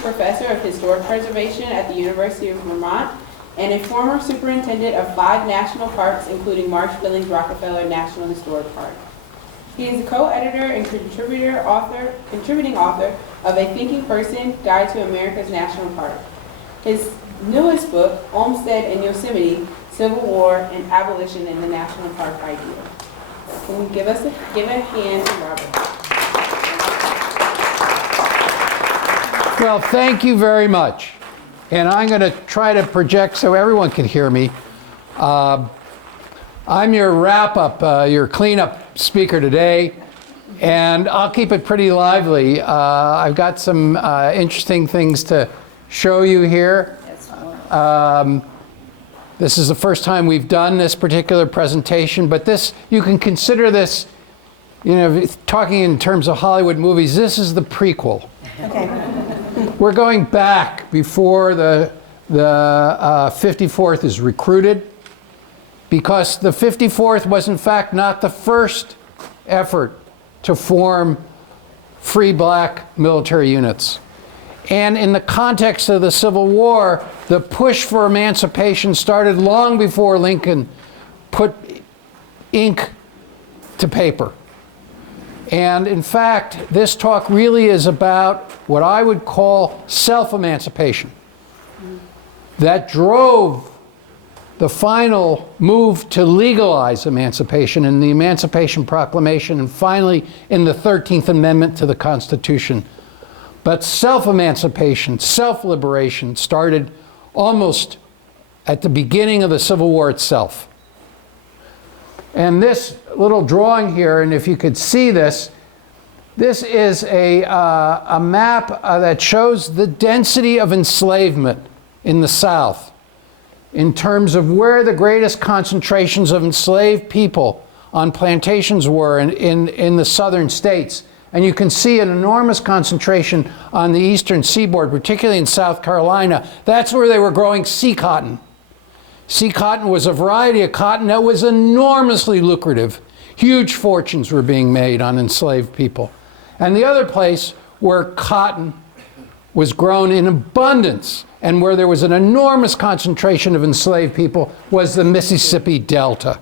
Associate Professor of Historic Preservation at the University of Vermont and a former superintendent of 5 national parks, including Marsh Billings Rockefeller National Historic Park. He is a co-editor and contributing author of A Thinking Person, Guide to America's National Park. His newest book, Olmsted and Yosemite, Civil War and Abolition in the National Park Idea. Can we give a hand to Robert? Well, thank you very much. And I'm going to try to project so everyone can hear me. I'm your wrap-up, your cleanup speaker today, and I'll keep it pretty lively. I've got some interesting things to show you here. This is the first time we've done this particular presentation, but this, you can consider this, you know, talking in terms of Hollywood movies, this is the prequel. Okay. We're going back before the 54th is recruited, because the 54th was in fact not the first effort to form free black military units. And in the context of the Civil War, the push for emancipation started long before Lincoln put ink to paper. And in fact, this talk really is about what I would call self-emancipation that drove the final move to legalize emancipation in the Emancipation Proclamation and finally in the 13th Amendment to the Constitution. But self-emancipation, self-liberation started almost at the beginning of the Civil War itself. And this little drawing here, and if you could see this, this is a map that shows the density of enslavement in the South in terms of where the greatest concentrations of enslaved people on plantations were in the southern states. And you can see an enormous concentration on the eastern seaboard, particularly in South Carolina. That's where they were growing sea cotton. Sea cotton was a variety of cotton that was enormously lucrative. Huge fortunes were being made on enslaved people. And the other place where cotton was grown in abundance and where there was an enormous concentration of enslaved people was the Mississippi Delta.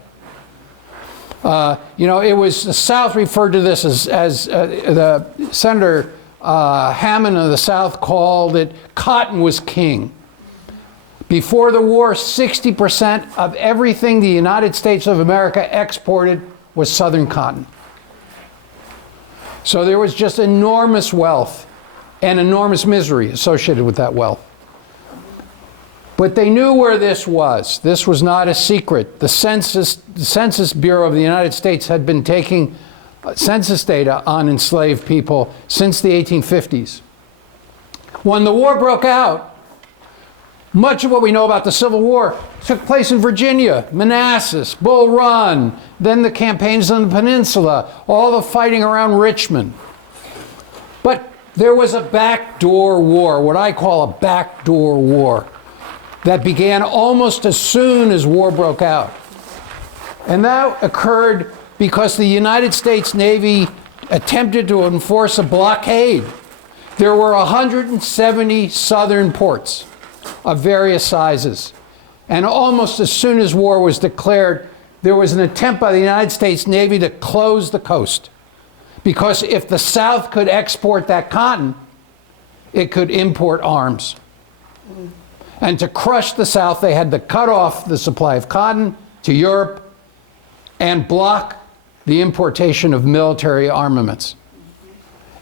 You know, it was, the South referred to this as the Senator Hammond of the South called it, cotton was king. Before the war, 60% of everything the United States of America exported was Southern cotton. So there was just enormous wealth and enormous misery associated with that wealth. But they knew where this was. This was not a secret. The Census Bureau of the United States had been taking census data on enslaved people since the 1850s. When the war broke out, much of what we know about the Civil War took place in Virginia, Manassas, Bull Run, then the campaigns on the peninsula, all the fighting around Richmond. But there was a backdoor war, what I call a backdoor war, that began almost as soon as war broke out. And that occurred because the United States Navy attempted to enforce a blockade. There were 170 southern ports of various sizes. And almost as soon as war was declared, there was an attempt by the United States Navy to close the coast. Because if the South could export that cotton, it could import arms. And to crush the South, they had to cut off the supply of cotton to Europe and block the importation of military armaments.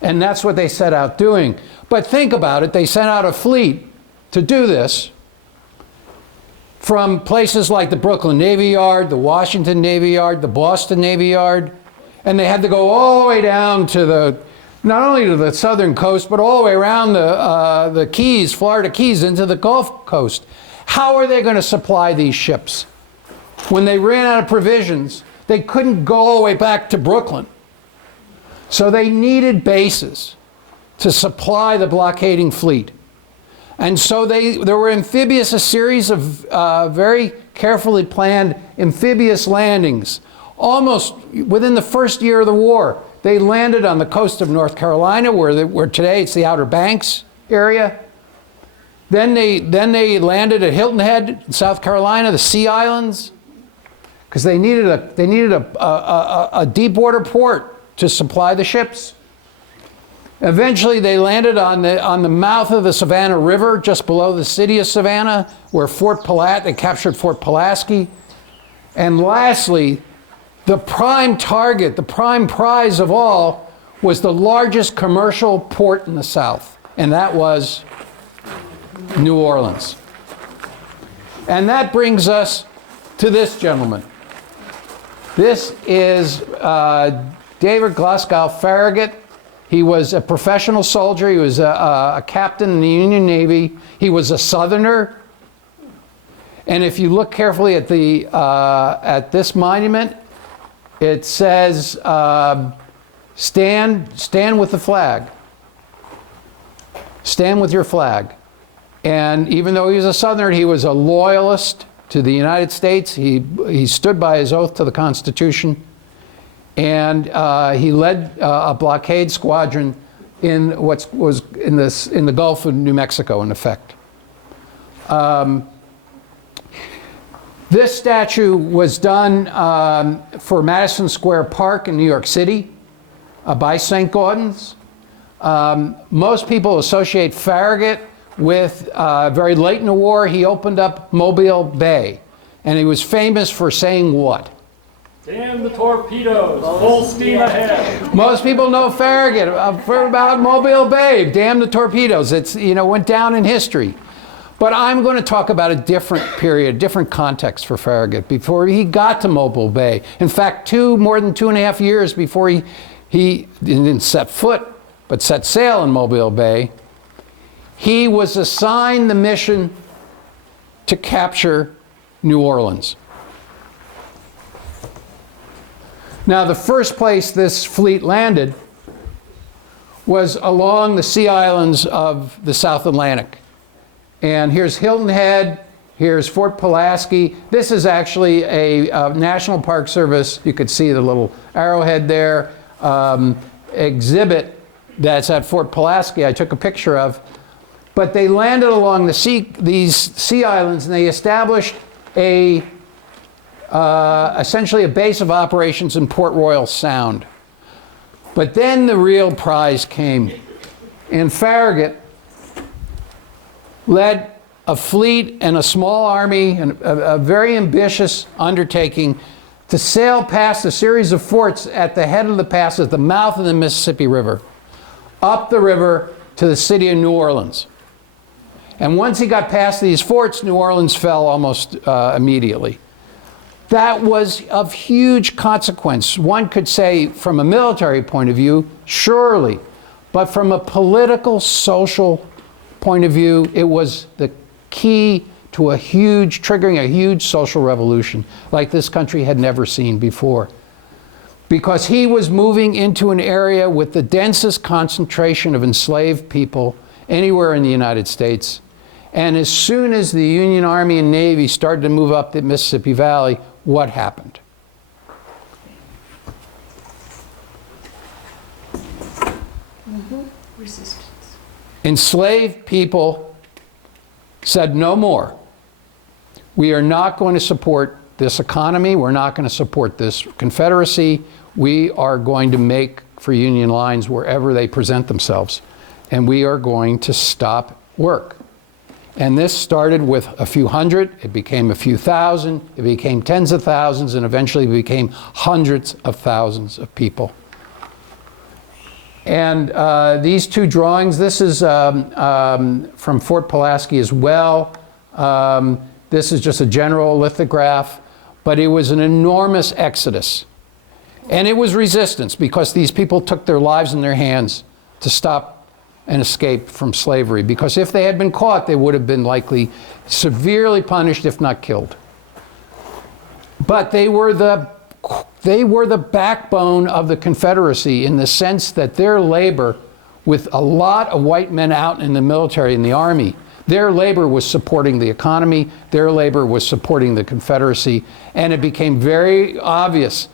And that's what they set out doing. But think about it, they sent out a fleet to do this from places like the Brooklyn Navy Yard, the Washington Navy Yard, the Boston Navy Yard, and they had to go all the way down to the, not only to the southern coast, but all the way around the Keys, Florida Keys, into the Gulf Coast. How are they going to supply these ships? When they ran out of provisions, they couldn't go all the way back to Brooklyn. So they needed bases to supply the blockading fleet. And so there were a series of very carefully planned amphibious landings. Almost within the first year of the war, they landed on the coast of North Carolina, where today it's the Outer Banks area. Then they landed at Hilton Head in South Carolina, the Sea Islands, because they needed a deep water port to supply the ships. Eventually, they landed on the mouth of the Savannah River, just below the city of Savannah, where they captured Fort Pulaski. And lastly, the prime target, the prime prize of all, was the largest commercial port in the South, and that was New Orleans. And that brings us to this gentleman. This is David Glasgow Farragut. He was a professional soldier. He was a captain in the Union Navy. He was a Southerner. And if you look carefully at this monument, it says, stand with the flag. Stand with your flag. And even though he was a Southerner, he was a loyalist to the United States. He stood by his oath to the Constitution. And he led a blockade squadron in what was in the Gulf of New Mexico, in effect. This statue was done for Madison Square Park in New York City by Saint-Gaudens. Most people associate Farragut with very late in the war. He opened up Mobile Bay, and he was famous for saying what? Damn the torpedoes, full steam ahead. Most people know Farragut about Mobile Bay. Damn the torpedoes. It's, went down in history. But I'm going to talk about a different period, different context for Farragut before he got to Mobile Bay. In fact, more than 2.5 years before he didn't set foot, but set sail in Mobile Bay, he was assigned the mission to capture New Orleans. Now, the first place this fleet landed was along the Sea Islands of the South Atlantic. And here's Hilton Head, here's Fort Pulaski. This is actually a National Park Service, you could see the little arrowhead there, exhibit that's at Fort Pulaski I took a picture of. But they landed along these sea islands, and they established essentially a base of operations in Port Royal Sound. But then the real prize came. And Farragut led a fleet and a small army, and a very ambitious undertaking to sail past a series of forts at the head of the pass at the mouth of the Mississippi River, up the river to the city of New Orleans. And once he got past these forts, New Orleans fell almost immediately. That was of huge consequence. One could say from a military point of view, surely, but from a political, social point of view, it was the key to triggering a huge social revolution like this country had never seen before. Because he was moving into an area with the densest concentration of enslaved people anywhere in the United States. And as soon as the Union Army and Navy started to move up the Mississippi Valley, what happened? Resistance. Enslaved people said no more. We are not going to support this economy. We're not going to support this Confederacy. We are going to make for Union lines wherever they present themselves. And we are going to stop work. And this started with a few hundred, it became a few thousand, it became tens of thousands, and eventually it became hundreds of thousands of people. And these two drawings, this is from Fort Pulaski as well. This is just a general lithograph, but it was an enormous exodus. And it was resistance, because these people took their lives in their hands to stop and escape from slavery, because if they had been caught, they would have been likely severely punished, if not killed. But they were the backbone of the Confederacy in the sense that their labor, with a lot of white men out in the military and the army, their labor was supporting the economy, their labor was supporting the Confederacy, and it became very obvious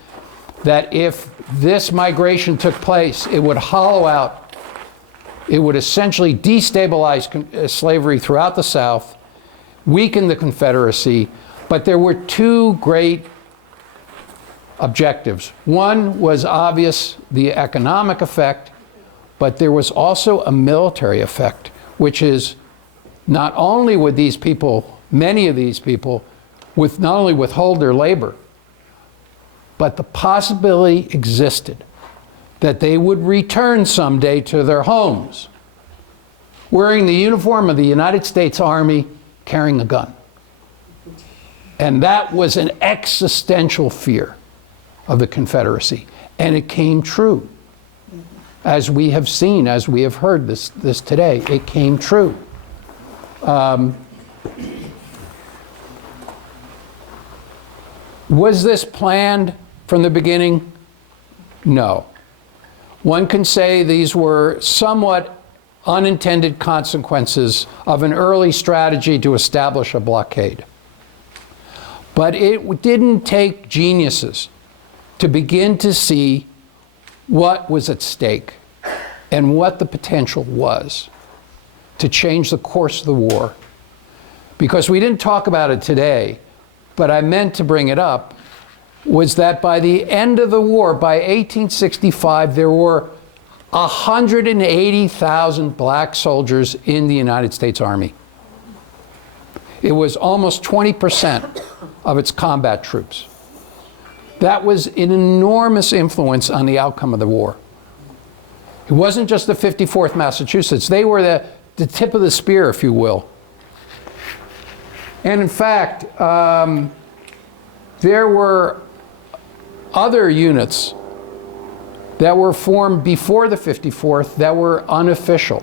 that if this migration took place, it would hollow out It would essentially destabilize slavery throughout the South, weaken the Confederacy, but there were two great objectives. One was obvious, the economic effect, but there was also a military effect, which is not only would these people, many of these people, not only withhold their labor, but the possibility existed that they would return someday to their homes wearing the uniform of the United States Army, carrying a gun. And that was an existential fear of the Confederacy. And it came true. As we have seen, as we have heard this today, it came true. Was this planned from the beginning? No. One can say these were somewhat unintended consequences of an early strategy to establish a blockade. But it didn't take geniuses to begin to see what was at stake and what the potential was to change the course of the war. Because we didn't talk about it today, but I meant to bring it up, was that by the end of the war, by 1865, there were 180,000 black soldiers in the United States Army. It was almost 20% of its combat troops. That was an enormous influence on the outcome of the war. It wasn't just the 54th Massachusetts. They were the tip of the spear, if you will. And in fact, there were other units that were formed before the 54th that were unofficial.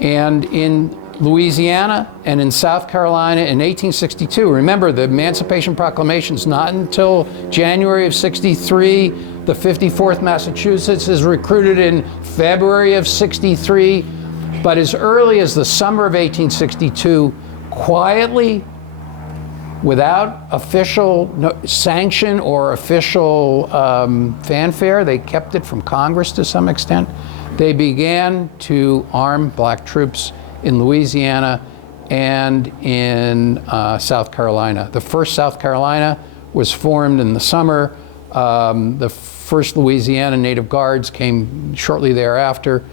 And in Louisiana and in South Carolina in 1862, remember the Emancipation Proclamation is not until January of 63. The 54th Massachusetts is recruited in February of 63. But as early as the summer of 1862, quietly, without official sanction or official fanfare, they kept it from Congress to some extent, they began to arm black troops in Louisiana and in South Carolina. The first South Carolina was formed in the summer. The first Louisiana Native Guards came shortly thereafter.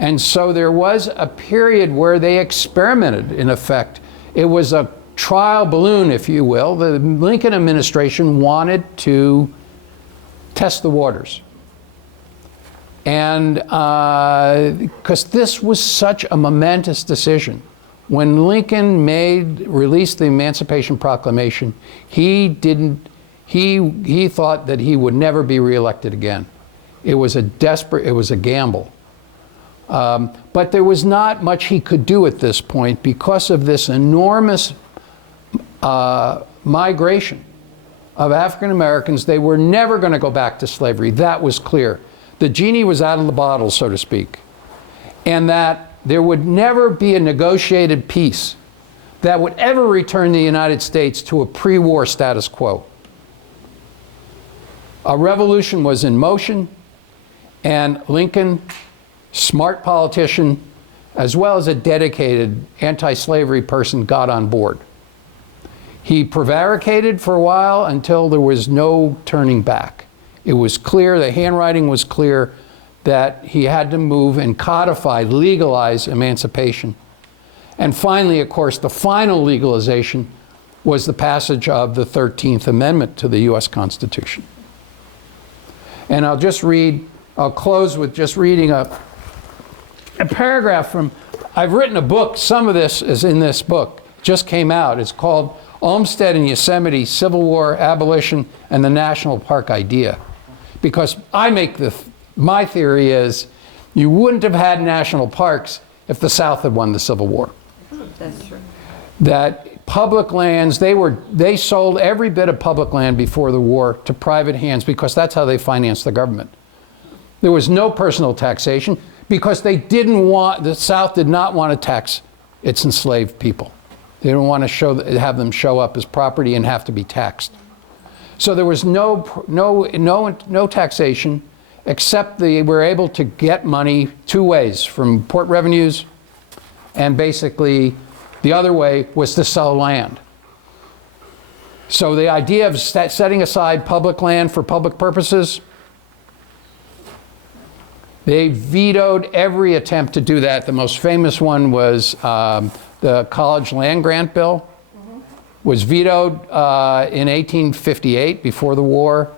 And so there was a period where they experimented, in effect. It was a trial balloon, if you will. The Lincoln administration wanted to test the waters. And because this was such a momentous decision. When Lincoln released the Emancipation Proclamation, he thought that he would never be reelected again. It was a gamble. But there was not much he could do at this point because of this enormous migration of African Americans. They were never going to go back to slavery. That was clear. The genie was out of the bottle, so to speak. And that there would never be a negotiated peace that would ever return the United States to a pre-war status quo. A revolution was in motion, and Lincoln, smart politician, as well as a dedicated anti-slavery person, got on board. He prevaricated for a while until there was no turning back. It was clear, the handwriting was clear, that he had to move and codify, legalize emancipation. And finally, of course, the final legalization was the passage of the 13th Amendment to the US Constitution. And I'll close with just reading a paragraph from, I've written a book, some of this is in this book, just came out. It's called Olmsted and Yosemite, Civil War, Abolition, and the National Park Idea. Because my theory is you wouldn't have had national parks if the South had won the Civil War. That's true. That public lands, they sold every bit of public land before the war to private hands because that's how they financed the government. There was no personal taxation because the South did not want to tax its enslaved people. They didn't want to have them show up as property and have to be taxed. So there was no taxation, except they were able to get money two ways, from port revenues, and basically the other way was to sell land. So the idea of setting aside public land for public purposes, they vetoed every attempt to do that. The most famous one was the College Land Grant Bill, was vetoed in 1858, before the war,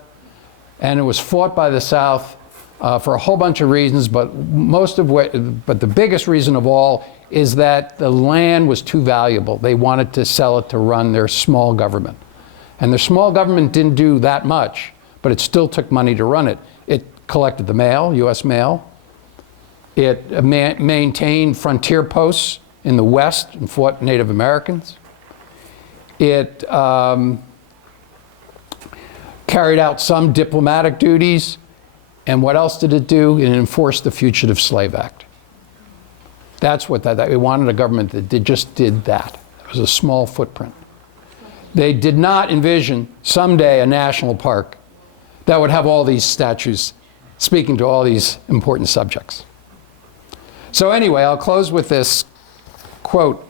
and it was fought by the South for a whole bunch of reasons, but the biggest reason of all is that the land was too valuable. They wanted to sell it to run their small government. And their small government didn't do that much, but it still took money to run it. It collected the mail, U.S. mail. It maintained frontier posts in the West and fought Native Americans. It carried out some diplomatic duties. And what else did it do? It enforced the Fugitive Slave Act. That's what that it wanted a government that just did that. It was a small footprint. They did not envision someday a national park that would have all these statues speaking to all these important subjects. So anyway, I'll close with this quote.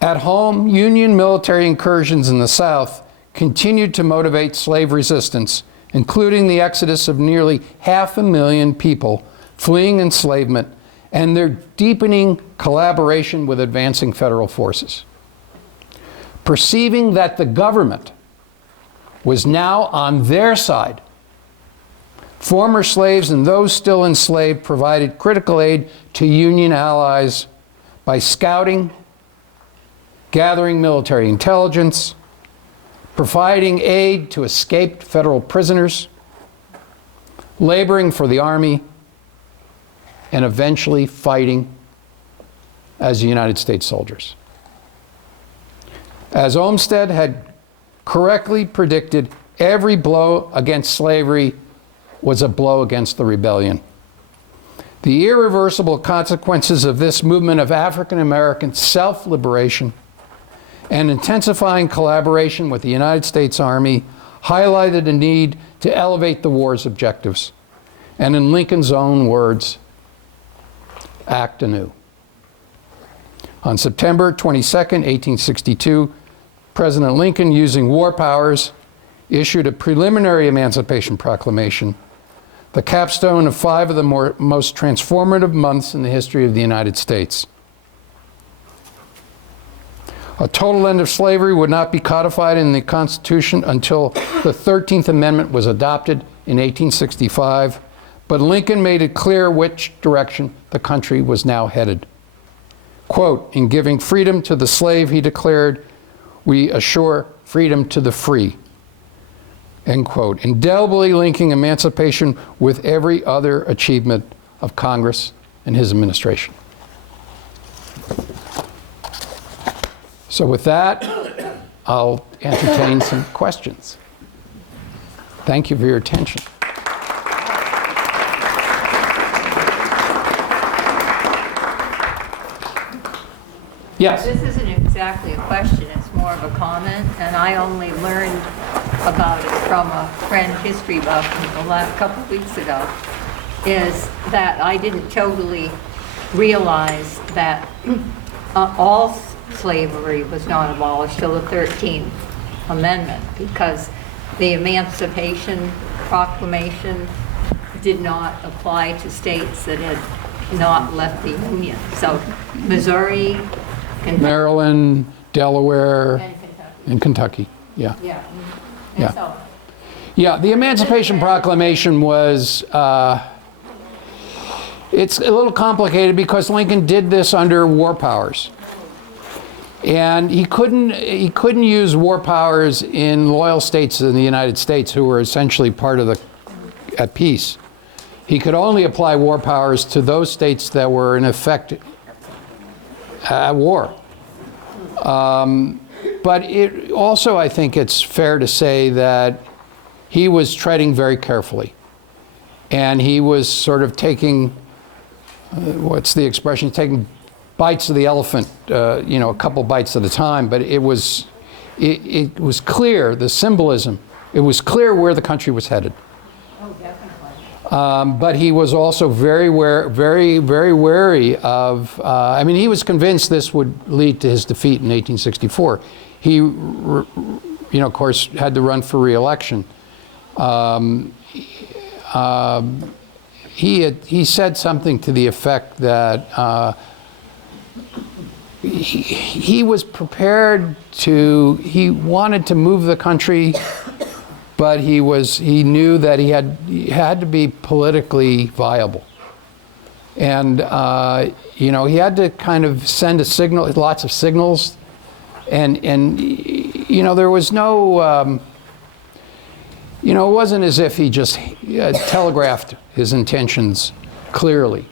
At home, Union military incursions in the South continued to motivate slave resistance, including the exodus of nearly 500,000 people fleeing enslavement and their deepening collaboration with advancing federal forces. Perceiving that the government was now on their side, former slaves and those still enslaved provided critical aid to Union allies by scouting, gathering military intelligence, providing aid to escaped federal prisoners, laboring for the Army, and eventually fighting as United States soldiers. As Olmsted had correctly predicted, every blow against slavery was a blow against the rebellion. The irreversible consequences of this movement of African American self-liberation and intensifying collaboration with the United States Army highlighted a need to elevate the war's objectives, and in Lincoln's own words, act anew. On September 22nd, 1862, President Lincoln, using war powers, issued a preliminary Emancipation Proclamation, the capstone of 5 of the most transformative months in the history of the United States. A total end of slavery would not be codified in the Constitution until the 13th Amendment was adopted in 1865, but Lincoln made it clear which direction the country was now headed. Quote, in giving freedom to the slave, he declared, we assure freedom to the free. End quote. Indelibly linking emancipation with every other achievement of Congress and his administration. So with that, I'll entertain some questions. Thank you for your attention. Yes? This isn't exactly a question, it's more of a comment, and I only learned about it from a friend history buff the last couple of weeks ago, is that I didn't totally realize that all slavery was not abolished till the 13th Amendment, because the Emancipation Proclamation did not apply to states that had not left the Union. So Missouri, Kentucky, Maryland, Delaware, and Kentucky. and Kentucky. Yeah. Yeah. Yeah. And so, Yeah, the Emancipation Proclamation was, it's a little complicated because Lincoln did this under war powers. And he couldn't use war powers in loyal states in the United States who were essentially part of at peace. He could only apply war powers to those states that were in effect at war. But it also, I think it's fair to say that he was treading very carefully. And he was sort of taking, what's the expression, taking bites of the elephant, a couple bites at a time. But it was clear, the symbolism It was clear where the country was headed. Oh, definitely. But he was also very wary of, I mean, he was convinced this would lead to his defeat in 1864. He, of course, had to run for re-election. He said something to the effect that he was prepared to, he wanted to move the country, but he knew that he had to be politically viable. And, he had to kind of send a signal, lots of signals. And there was no, it wasn't as if he just telegraphed his intentions clearly.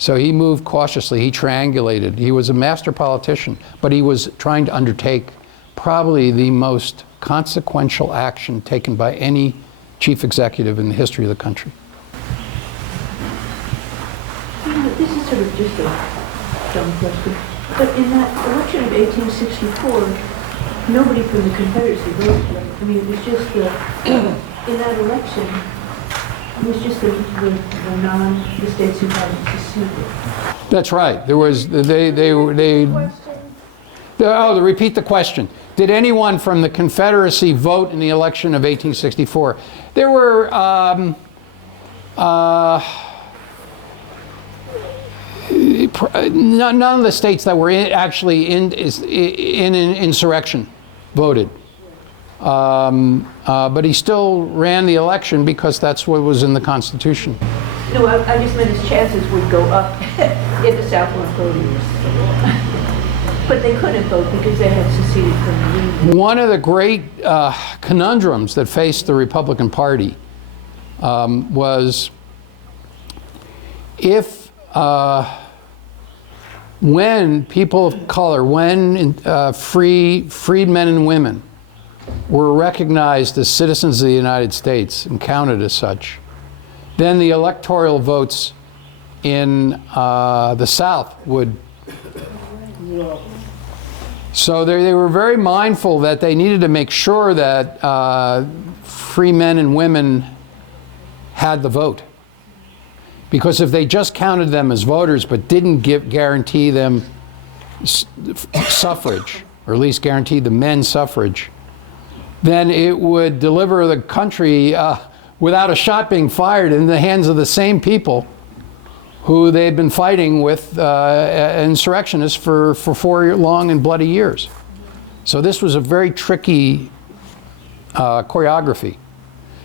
So he moved cautiously, he triangulated. He was a master politician, but he was trying to undertake probably the most consequential action taken by any chief executive in the history of the country. This is sort of just a dumb question, but in that election of 1864, nobody from the Confederacy voted, right? I mean, it was just in that election, it was just the states who hadn't seceded. That's right. There was, to repeat the question. Did anyone from the Confederacy vote in the election of 1864? There were, none of the states that were actually in insurrection voted. But he still ran the election because that's what was in the Constitution. No, I just meant his chances would go up if the South weren't voting. But they couldn't vote because they had seceded from the Union. One of the great conundrums that faced the Republican Party was if when people of color, when freedmen and women were recognized as citizens of the United States and counted as such, then the electoral votes in the South would. So they were very mindful that they needed to make sure that free men and women had the vote. Because if they just counted them as voters but didn't guarantee them suffrage, or at least guarantee the men suffrage, then it would deliver the country without a shot being fired in the hands of the same people who they'd been fighting with insurrectionists for 4 long and bloody years. So this was a very tricky choreography.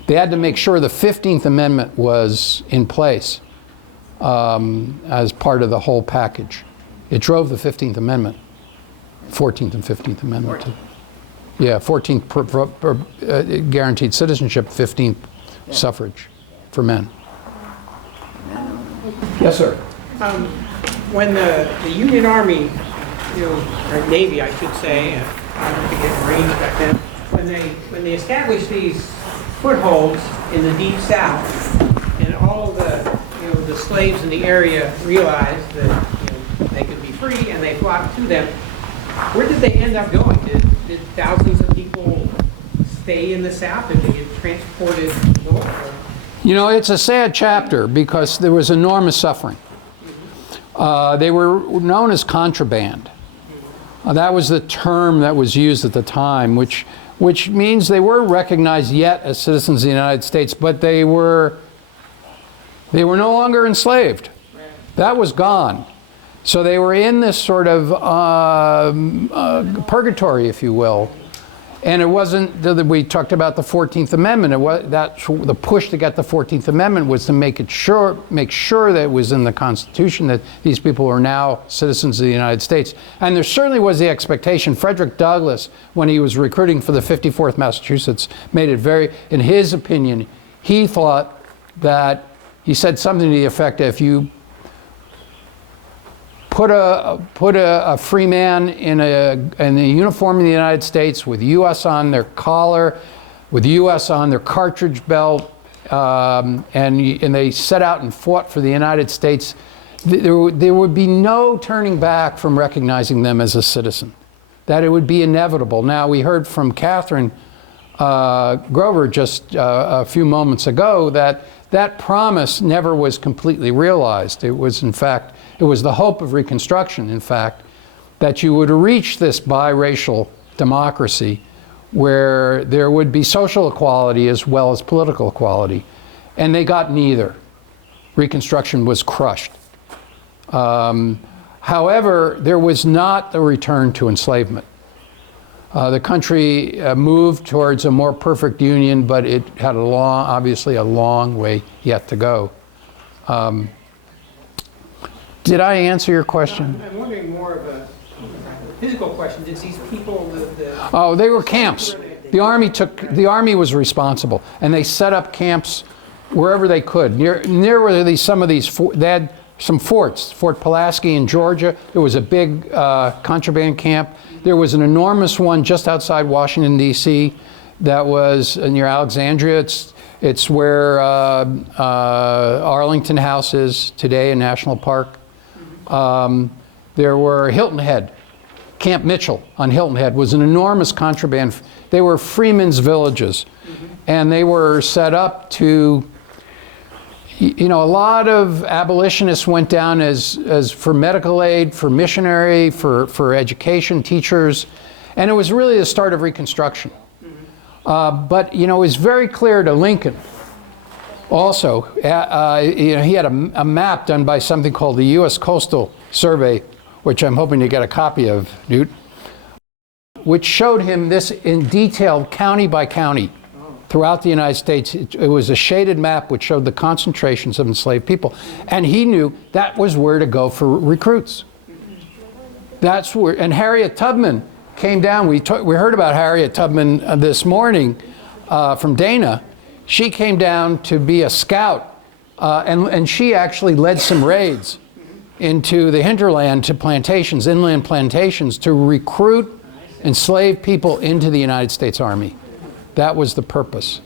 They had to make sure the 15th Amendment was in place as part of the whole package. It drove the 15th Amendment, 14th and 15th Amendment. Yeah, 14th guaranteed citizenship, 15th suffrage for men. Yes, sir. When the Union Army, or Navy, I should say, I don't think it had Marines back then, when they established these footholds in the Deep South, and all of the slaves in the area realized that they could be free, and they flocked to them. Where did they end up going? Did thousands of people stay in the South? Did they get transported north? It's a sad chapter because there was enormous suffering. They were known as contraband. That was the term that was used at the time, which means they were recognized yet as citizens of the United States, but they were no longer enslaved. That was gone. So they were in this sort of purgatory, if you will. And it wasn't that we talked about the 14th Amendment. The push to get the 14th Amendment was to make sure that it was in the Constitution that these people were now citizens of the United States. And there certainly was the expectation. Frederick Douglass, when he was recruiting for the 54th Massachusetts, made it very, in his opinion, he thought that, he said something to the effect that if you put a free man in the uniform of the United States with U.S. on their collar, with U.S. on their cartridge belt, and they set out and fought for the United States, there would be no turning back from recognizing them as a citizen. That it would be inevitable. Now, we heard from Catherine Grover just a few moments ago, that that promise never was completely realized. It was, in fact, it was the hope of Reconstruction, in fact, that you would reach this biracial democracy where there would be social equality as well as political equality. And they got neither. Reconstruction was crushed. However, there was not the return to enslavement. The country moved towards a more perfect union, but it had obviously a long way yet to go. Did I answer your question? I'm wondering more of a physical question. Did these people, Oh, they were camps. The army was responsible, and they set up camps wherever they could. Near where they had some forts. Fort Pulaski in Georgia. There was a big contraband camp. There was an enormous one just outside Washington, D.C. that was near Alexandria. It's where Arlington House is today, a national park. There were Hilton Head. Camp Mitchell on Hilton Head was an enormous contraband. They were freemen's villages. And they were set up to, you know, a lot of abolitionists went down as for medical aid, for missionary, for education, teachers, and it was really the start of Reconstruction. But, you know, it was very clear to Lincoln also, you know, he had a map done by something called the U.S. Coastal Survey, which I'm hoping to get a copy of, Newt, which showed him this in detail, county by county, throughout the United States. It was a shaded map which showed the concentrations of enslaved people. And he knew that was where to go for recruits. That's where, and Harriet Tubman came down. We heard about Harriet Tubman this morning from Dana. She came down to be a scout, and she actually led some raids into the hinterland to plantations, inland plantations, to recruit enslaved people into the United States Army. That was the purpose.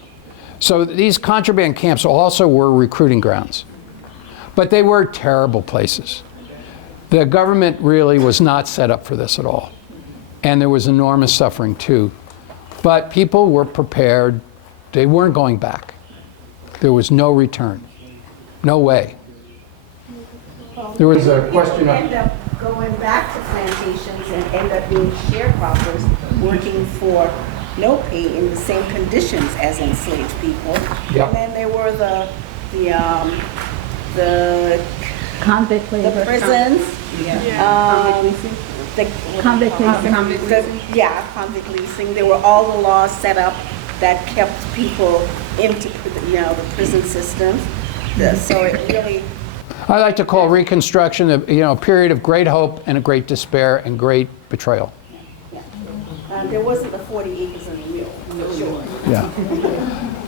So these contraband camps also were recruiting grounds. But they were terrible places. The government really was not set up for this at all. And there was enormous suffering too. But people were prepared. They weren't going back. There was no return. No way. There was a question. End up going back to plantations and end up being sharecroppers, working for no pay in the same conditions as enslaved people. Yep. And then there were the Convict labor. the prisons. Convict leasing. Convict leasing. There were all the laws set up that kept people into, you know, the prison systems. So it really. I like to call Reconstruction a period of great hope and a great despair and great betrayal. There wasn't the 40 acres in the mule. Sure. Yeah.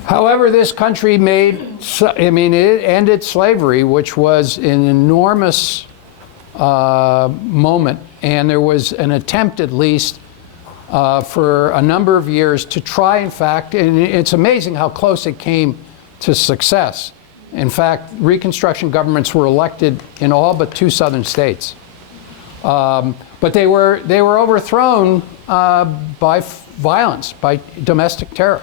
However, this country it ended slavery, which was an enormous moment, and there was an attempt, at least, for a number of years to try, in fact, and it's amazing how close it came to success. In fact, Reconstruction governments were elected in all but 2 southern states. But they were overthrown by violence, by domestic terror.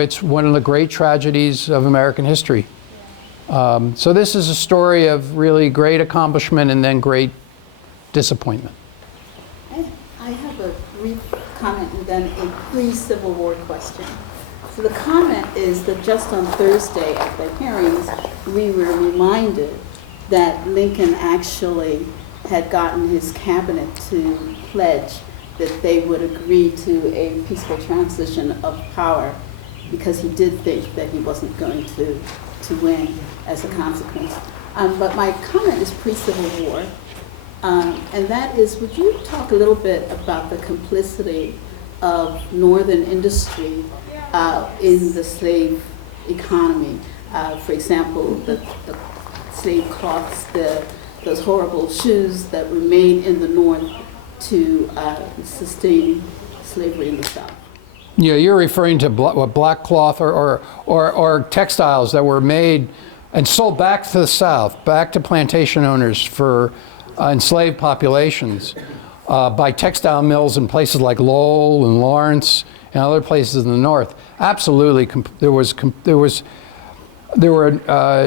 It's one of the great tragedies of American history. So this is a story of really great accomplishment and then great disappointment. I have a brief comment and then a pre-Civil War question. So the comment is that just on Thursday at the hearings, we were reminded that Lincoln actually had gotten his cabinet to pledge that they would agree to a peaceful transition of power because he did think that he wasn't going to win as a consequence. But my comment is pre-Civil War, and that is, would you talk a little bit about the complicity of Northern industry in the slave economy? For example, the slave cloths, those horrible shoes that were made in the North to sustain slavery in the South. Yeah, you're referring to black cloth or textiles that were made and sold back to the South, back to plantation owners for enslaved populations. by textile mills in places like Lowell and Lawrence and other places in the north. Absolutely, there were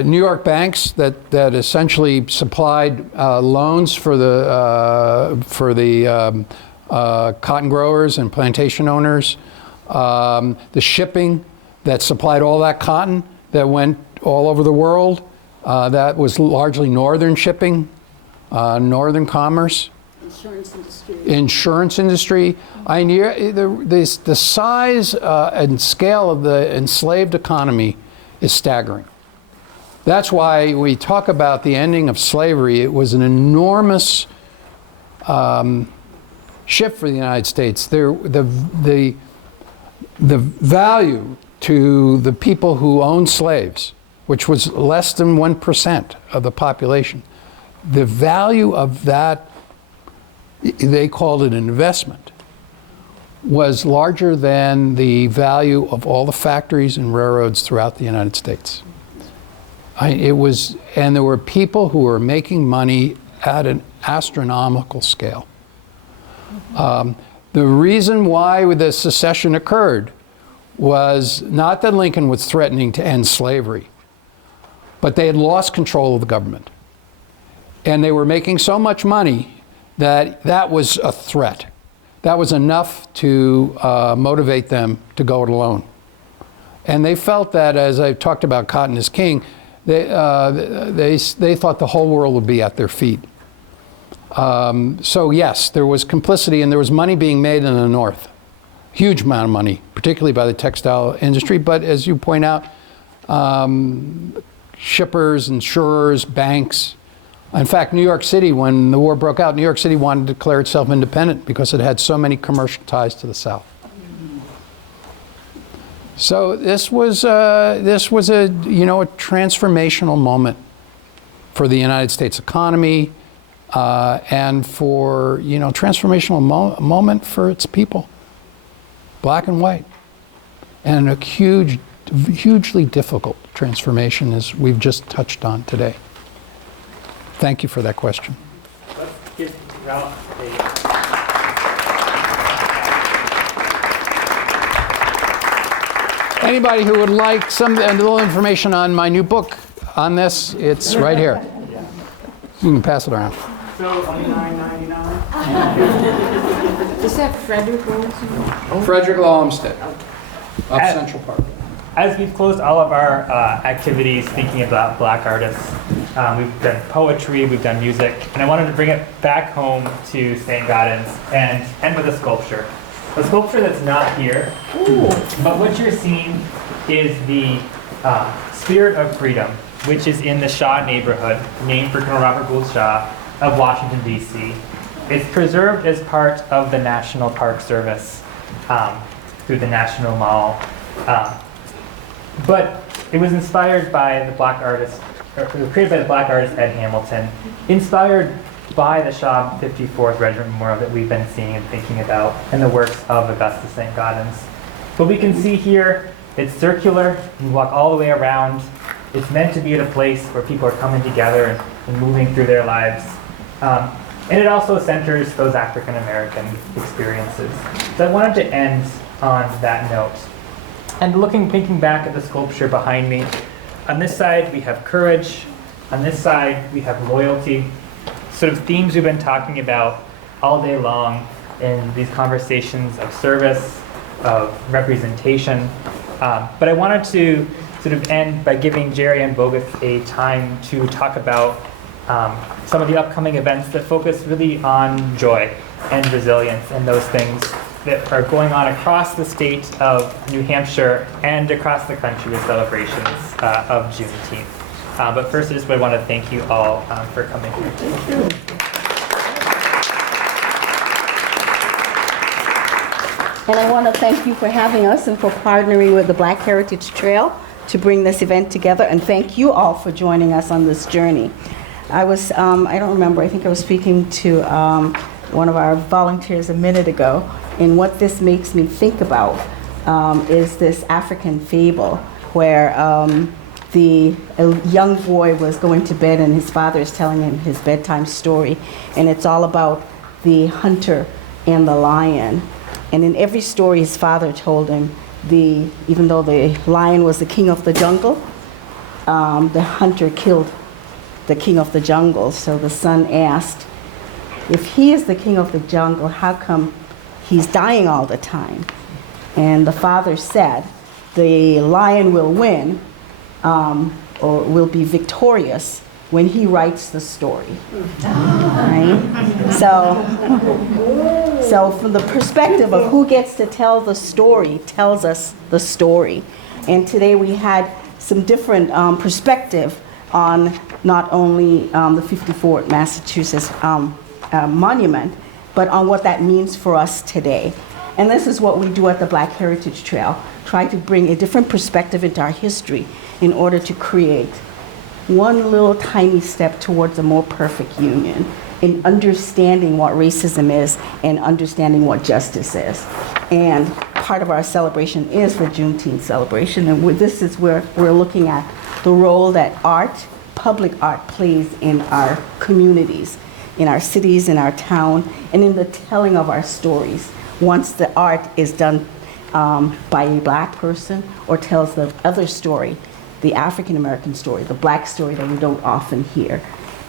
New York banks that essentially supplied loans for the cotton growers and plantation owners. The shipping that supplied all that cotton that went all over the world, that was largely northern shipping, northern commerce. Insurance industry. I mean, the size and scale of the enslaved economy is staggering. That's why we talk about the ending of slavery. It was an enormous shift for the United States. The value to the people who owned slaves, which was less than 1% of the population, the value of that, they called it an investment, was larger than the value of all the factories and railroads throughout the United States. And there were people who were making money at an astronomical scale. The reason why the secession occurred was not that Lincoln was threatening to end slavery, but they had lost control of the government. And they were making so much money that was a threat. That was enough to motivate them to go it alone. And they felt that, as I talked about Cotton is King, they thought the whole world would be at their feet. So yes, there was complicity and there was money being made in the North. Huge amount of money, particularly by the textile industry. But as you point out, shippers, insurers, banks. In fact, New York City, when the war broke out, New York City wanted to declare itself independent because it had so many commercial ties to the South. So this was a transformational moment for the United States economy, and for transformational moment for its people, black and white, and a hugely difficult transformation, as we've just touched on today. Thank you for that question. Let's give Ralph Anybody who would like a little information on my new book on this, it's right here. You can pass it around. So, $29.99. Is that Frederick Olmsted? Frederick Law Olmsted of Central Park. As we've closed all of our activities thinking about Black artists, we've done poetry, we've done music, and I wanted to bring it back home to Saint-Gaudens and end with a sculpture. A sculpture that's not here, but what you're seeing is the Spirit of Freedom, which is in the Shaw neighborhood, named for Colonel Robert Gould Shaw of Washington, D.C. It's preserved as part of the National Park Service through the National Mall. But it was inspired by the Black artist, or created by the Black artist Ed Hamilton, inspired by the Shaw 54th Regiment Memorial that we've been seeing and thinking about, and the works of Augustus Saint-Gaudens. But we can see here, it's circular, you walk all the way around. It's meant to be at a place where people are coming together and moving through their lives. And it also centers those African American experiences. So I wanted to end on that note. And thinking back at the sculpture behind me, on this side we have courage, on this side we have loyalty, sort of themes we've been talking about all day long in these conversations of service, of representation. But I wanted to sort of end by giving Jerry and Bogus a time to talk about some of the upcoming events that focus really on joy and resilience and those things that are going on across the state of New Hampshire and across the country with celebrations of Juneteenth. But first, I just want to thank you all for coming here. Thank you. And I want to thank you for having us and for partnering with the Black Heritage Trail to bring this event together. And thank you all for joining us on this journey. I don't remember, I think I was speaking to one of our volunteers a minute ago, and what this makes me think about is this African fable where a young boy was going to bed and his father is telling him his bedtime story, and it's all about the hunter and the lion. And in every story his father told him, even though the lion was the king of the jungle, the hunter killed the king of the jungle. So the son asked, if he is the king of the jungle, how come he's dying all the time? And the father said, the lion will win, or will be victorious when he writes the story. Right? So from the perspective of who gets to tell the story, tells us the story. And today we had some different perspective on not only the 54th Massachusetts monument, but on what that means for us today. And this is what we do at the Black Heritage Trail, try to bring a different perspective into our history in order to create one little tiny step towards a more perfect union in understanding what racism is and understanding what justice is. And part of our celebration is the Juneteenth celebration, and this is where we're looking at the role that art, public art, plays in our communities, in our cities, in our town, and in the telling of our stories. Once the art is done by a black person or tells the other story, the African American story, the black story that we don't often hear.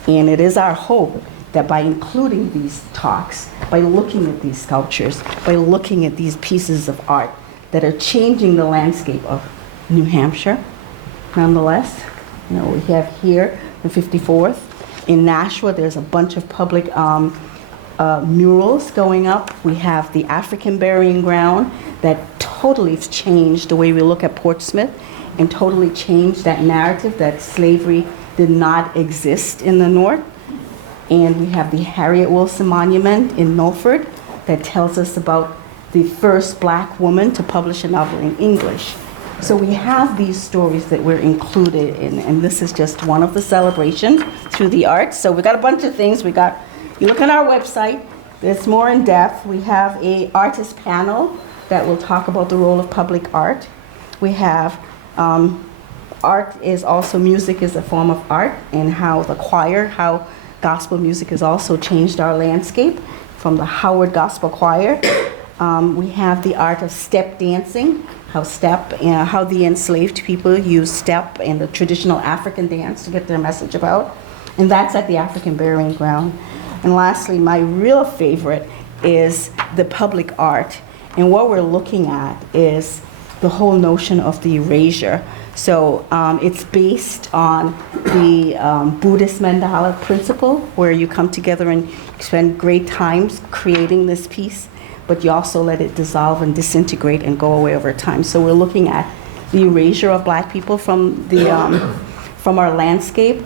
And it is our hope that by including these talks, by looking at these sculptures, by looking at these pieces of art that are changing the landscape of New Hampshire, nonetheless. You know, we have here the 54th. In Nashua, there's a bunch of public murals going up. We have the African burying ground that totally changed the way we look at Portsmouth and totally changed that narrative that slavery did not exist in the North. And we have the Harriet Wilson Monument in Milford that tells us about the first black woman to publish a novel in English. So we have these stories that we're included in, and this is just one of the celebrations through the arts. So we got a bunch of things. You look on our website, there's more in depth. We have a artist panel that will talk about the role of public art. We have art is also, music is a form of art, and how the choir, how gospel music has also changed our landscape from the Howard Gospel Choir. We have the art of step dancing, how the enslaved people use step and the traditional African dance to get their message about. And that's at the African burying ground. And lastly, my real favorite is the public art. And what we're looking at is the whole notion of the erasure. So it's based on the Buddhist mandala principle, where you come together and spend great times creating this piece, but you also let it dissolve and disintegrate and go away over time. So we're looking at the erasure of black people from our landscape,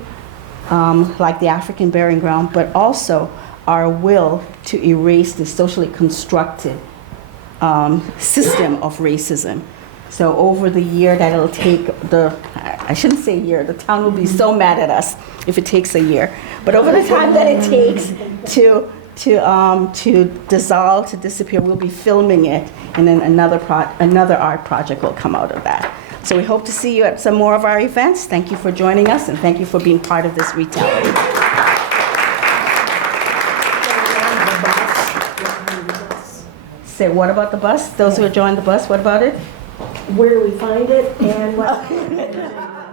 like the African burying ground, but also our will to erase the socially constructed system of racism. So over the year that it'll take, I shouldn't say year, the town will be so mad at us if it takes a year, but over the time that it takes to dissolve, to disappear, we'll be filming it, and then another art project will come out of that. So we hope to see you at some more of our events. Thank you for joining us, and thank you for being part of this retelling. Say, what about the bus? Those who are joining the bus, what about it? Where do we find it and what?